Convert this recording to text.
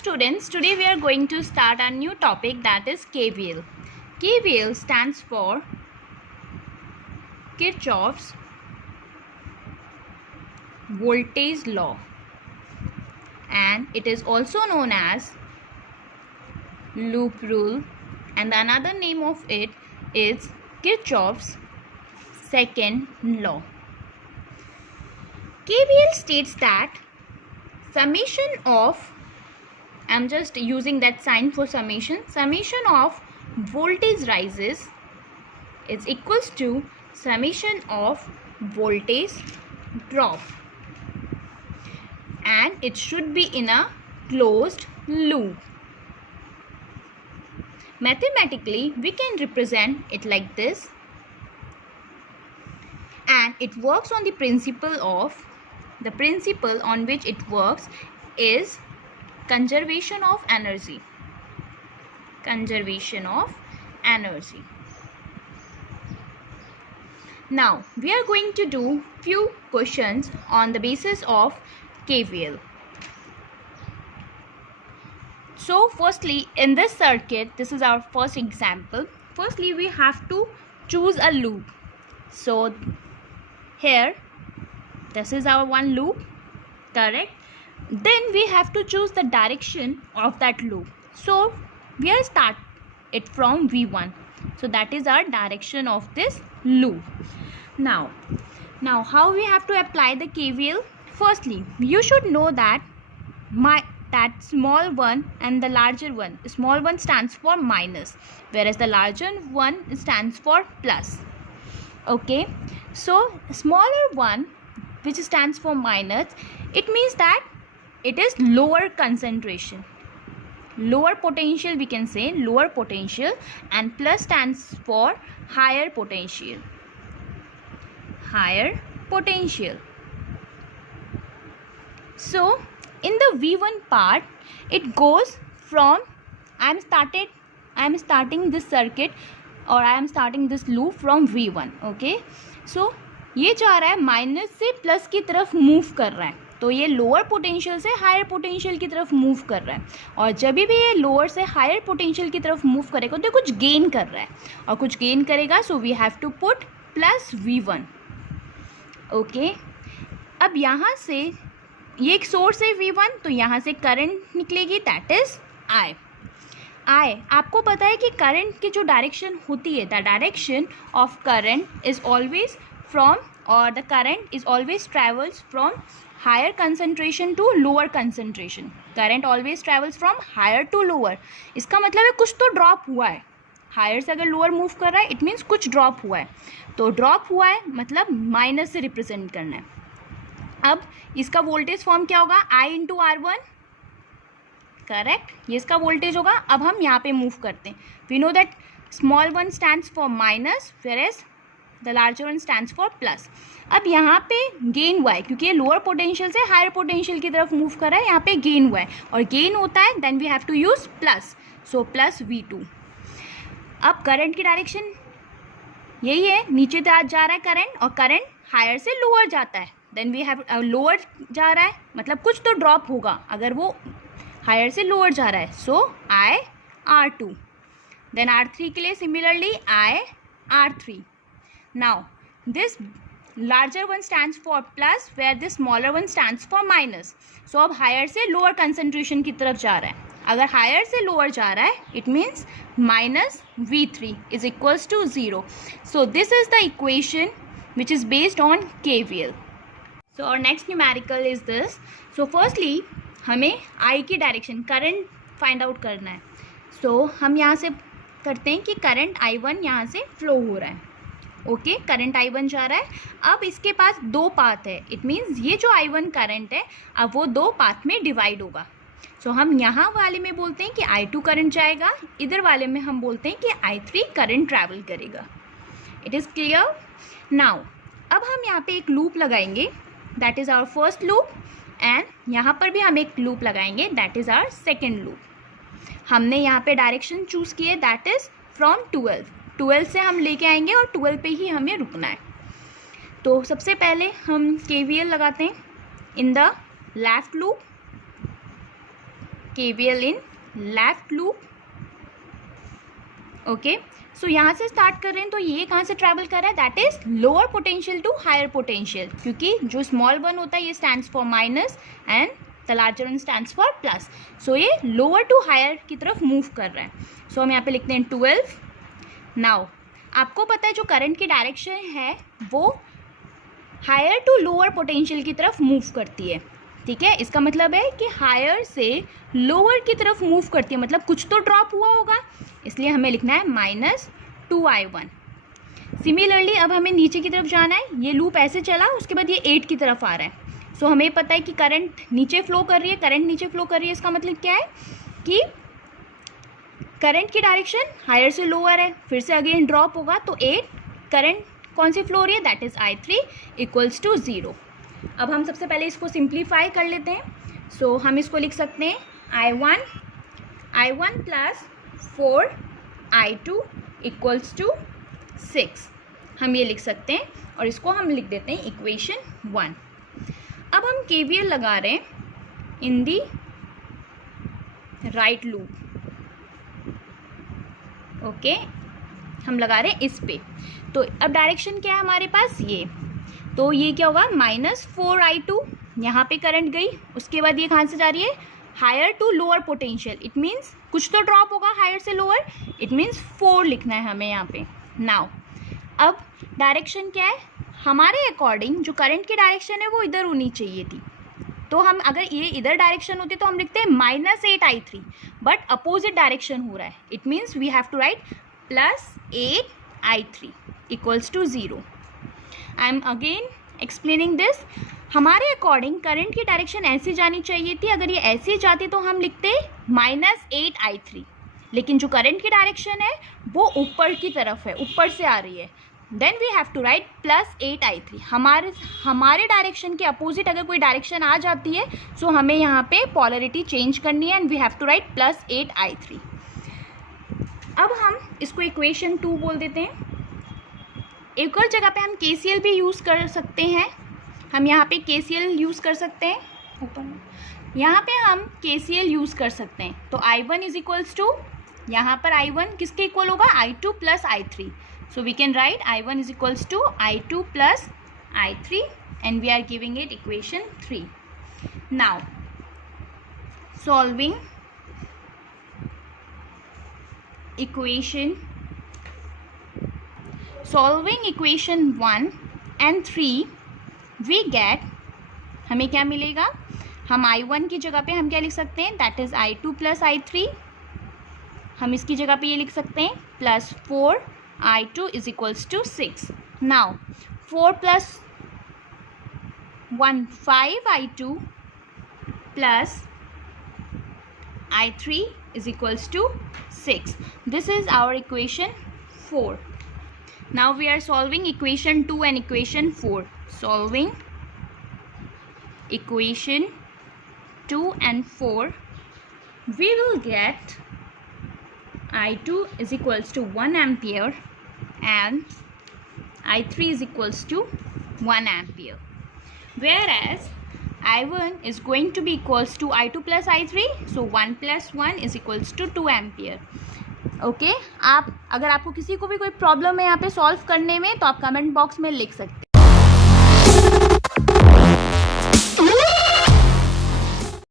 students, today we are going to start a new topic, that is KVL. KVL stands for Kirchhoff's voltage law, and it is also known as loop rule, and another name of it is Kirchhoff's second law. KVL states that summation of, I'm just using that sign for summation of voltage rises is equals to summation of voltage drop, and it should be in a closed loop. Mathematically, we can represent it like this, and it works on the principle on which it works is conservation of energy. Now we are going to do few questions on the basis of KVL. So firstly, in this circuit, this is our first example. Firstly, we have to choose a loop. So here, this is our one loop, correct? Then we have to choose the direction of that loop. So we are start it from V1. So that is our direction of this loop. Now how we have to apply the KVL? Firstly, you should know that that small one and the larger one. Small one stands for minus, whereas the larger one stands for plus. Okay, so smaller one, which stands for minus, it means that it is lower concentration, lower potential, we can say lower potential, and plus stands for higher potential. So in the V1 part, it goes from, I am starting this circuit, or I am starting this loop from V1. okay, so ये जा रहा है minus से plus की तरफ move कर रहा है, तो ये लोअर पोटेंशियल से हायर पोटेंशियल की तरफ मूव कर रहा है, और जब भी ये लोअर से हायर पोटेंशियल की तरफ मूव करेगा तो कुछ गेन कर रहा है, और कुछ गेन करेगा, so we have to put plus V1. Okay, अब यहाँ से ये एक सोर्स है V1, तो यहाँ से करंट निकलेगी, दैट इज I. आपको पता है कि करंट की जो डायरेक्शन होती है, the direction of current is always from, or the current is always travels from higher concentration to lower concentration. Current always travels from higher to lower. इसका मतलब है कुछ तो ड्रॉप हुआ है. हायर से अगर लोअर मूव कर रहा है, इट मीन्स कुछ ड्रॉप हुआ है. तो ड्रॉप हुआ है मतलब माइनस से रिप्रेजेंट करना है. अब इसका वोल्टेज फॉर्म क्या होगा? I इंटू R1, करेक्ट, ये इसका वोल्टेज होगा. अब हम यहाँ पे मूव करते हैं. We know that small one stands for minus, whereas the larger one stands for plus. अब यहाँ पे गेन हुआ है, क्योंकि ये लोअर पोटेंशियल से हायर पोटेंशियल की तरफ मूव कर रहा है, यहाँ पे गेन हुआ है, और गेन होता है then we have to use plus, so plus V2. अब करंट की डायरेक्शन यही है, नीचे जा रहा है करंट, और करंट हायर से लोअर जाता है, देन वी हैव लोअर जा रहा है, मतलब कुछ तो ड्रॉप होगा अगर वो हायर से लोअर जा रहा है, सो I R2. देन R3 के लिए similarly I R3. Now this larger one stands for plus, where this smaller one stands for minus. So अब higher से lower concentration की तरफ जा रहा है. अगर higher से lower जा रहा है, it means minus V3 is equals to 0. So this is the equation which is based on KVL. So our next numerical is this. So firstly हमें I की डायरेक्शन करंट फाइंड आउट करना है. So हम यहाँ से करते हैं कि करंट I1 यहाँ से फ्लो हो रहा है. ओके, करंट I1 जा रहा है. अब इसके पास दो पाथ है, इट मीन्स ये जो I1 करंट है, अब वो दो पाथ में डिवाइड होगा. सो हम यहाँ वाले में बोलते हैं कि I2 करंट जाएगा, इधर वाले में हम बोलते हैं कि I3 करंट ट्रैवल करेगा. It is clear. नाउ अब हम यहाँ पे एक लूप लगाएंगे, that is our first loop, and यहाँ पर भी हम एक लूप लगाएंगे, that is our second loop. हमने यहाँ पे डायरेक्शन चूज़ की है, दैट इज़ फ्रॉम 12 से हम लेके आएंगे, और 12 पे ही हमें रुकना है. तो सबसे पहले हम KVL लगाते हैं in the left loop. KVL in left loop. Okay, so यहाँ से स्टार्ट कर रहे हैं तो ये कहाँ से ट्रैवल कर रहा है, that is lower potential to higher potential, क्योंकि जो स्मॉल वन होता है ये stands for minus and the larger one stands for plus. So ये लोअर टू हायर की तरफ मूव कर रहा है. सो हम यहाँ पे लिखते हैं 12. नाउ आपको पता है जो करंट की डायरेक्शन है वो हायर टू लोअर पोटेंशियल की तरफ मूव करती है. ठीक है, इसका मतलब है कि हायर से लोअर की तरफ मूव करती है, मतलब कुछ तो ड्रॉप हुआ होगा, इसलिए हमें लिखना है -2I1. सिमिलरली अब हमें नीचे की तरफ जाना है. ये लूप ऐसे चला, उसके बाद ये 8 की तरफ आ रहा है. सो हमें पता है कि करंट नीचे फ्लो कर रही है. करंट नीचे फ्लो कर रही है, इसका मतलब क्या है कि करंट की डायरेक्शन हायर से लोअर है, फिर से अगेन ड्रॉप होगा. तो 8 करंट कौन सी फ्लो हो रही है, that is I3 equals to 0. अब हम सबसे पहले इसको सिंप्लीफाई कर लेते हैं. सो हम इसको लिख सकते हैं I1 plus 4I2 equals to 6. हम ये लिख सकते हैं और इसको हम लिख देते हैं इक्वेशन 1. अब हम KVL लगा रहे हैं इन दी राइट लूप. ओके, हम लगा रहे हैं इस पे. तो अब डायरेक्शन क्या है हमारे पास, ये तो ये क्या होगा -4I2. यहाँ पे करंट गई, उसके बाद ये कहाँ से जा रही है, higher to lower potential. It means कुछ तो ड्रॉप होगा हायर से लोअर, इट मीन्स 4 लिखना है हमें यहाँ पे. नाउ अब डायरेक्शन क्या है, हमारे अकॉर्डिंग जो करंट की डायरेक्शन है वो इधर होनी चाहिए थी. तो हम अगर ये इधर डायरेक्शन होती तो हम लिखते हैं -8I3, बट अपोजिट डायरेक्शन हो रहा है. It means we have to write +8I3 equals to 0. I am again explaining this. हमारे अकॉर्डिंग करंट की डायरेक्शन ऐसी जानी चाहिए थी. अगर ये ऐसी जाती तो हम लिखते -8I3, लेकिन जो करंट की डायरेक्शन है वो ऊपर की तरफ है, ऊपर से आ रही है. Then we have to write +8I3. हमारे डायरेक्शन के अपोजिट अगर कोई डायरेक्शन आ जाती है सो हमें यहाँ पे पोलरिटी चेंज करनी है and we have to write +8I3. अब हम इसको इक्वेशन 2 बोल देते हैं. एक और जगह पे हम KCL भी यूज़ कर सकते हैं. हम यहाँ पे KCL यूज़ कर सकते हैं. यहाँ पे हम KCL यूज़ कर सकते हैं. तो I1 इज इक्वल्स टू, यहाँ पर I1 किसके इक्वल होगा, I2 plus I3. So we can write I1 is equals to I2 plus I3 and we are giving it equation 3. Now solving equation 1 and 3 we get, हमें क्या मिलेगा, हम I1 की जगह पे हम क्या लिख सकते हैं, that is I2 plus I3. हम इसकी जगह पे ये लिख सकते हैं +4I2 is equals to 6. Now 4 plus 1 5I2 plus I3 is equals to 6. This is our equation 4. Now we are solving equation 2 and equation 4. Solving equation 2 and 4, we will get I2 is equals to 1 ampere and I3 is equals to 1 ampere. Whereas I1 is going to be equals to I2 plus I3, so 1 plus 1 is equals to 2 ampere. Okay, आप अगर आपको किसी को भी कोई problem है यहाँ पे सॉल्व करने में तो आप कमेंट बॉक्स में लिख सकते हैं.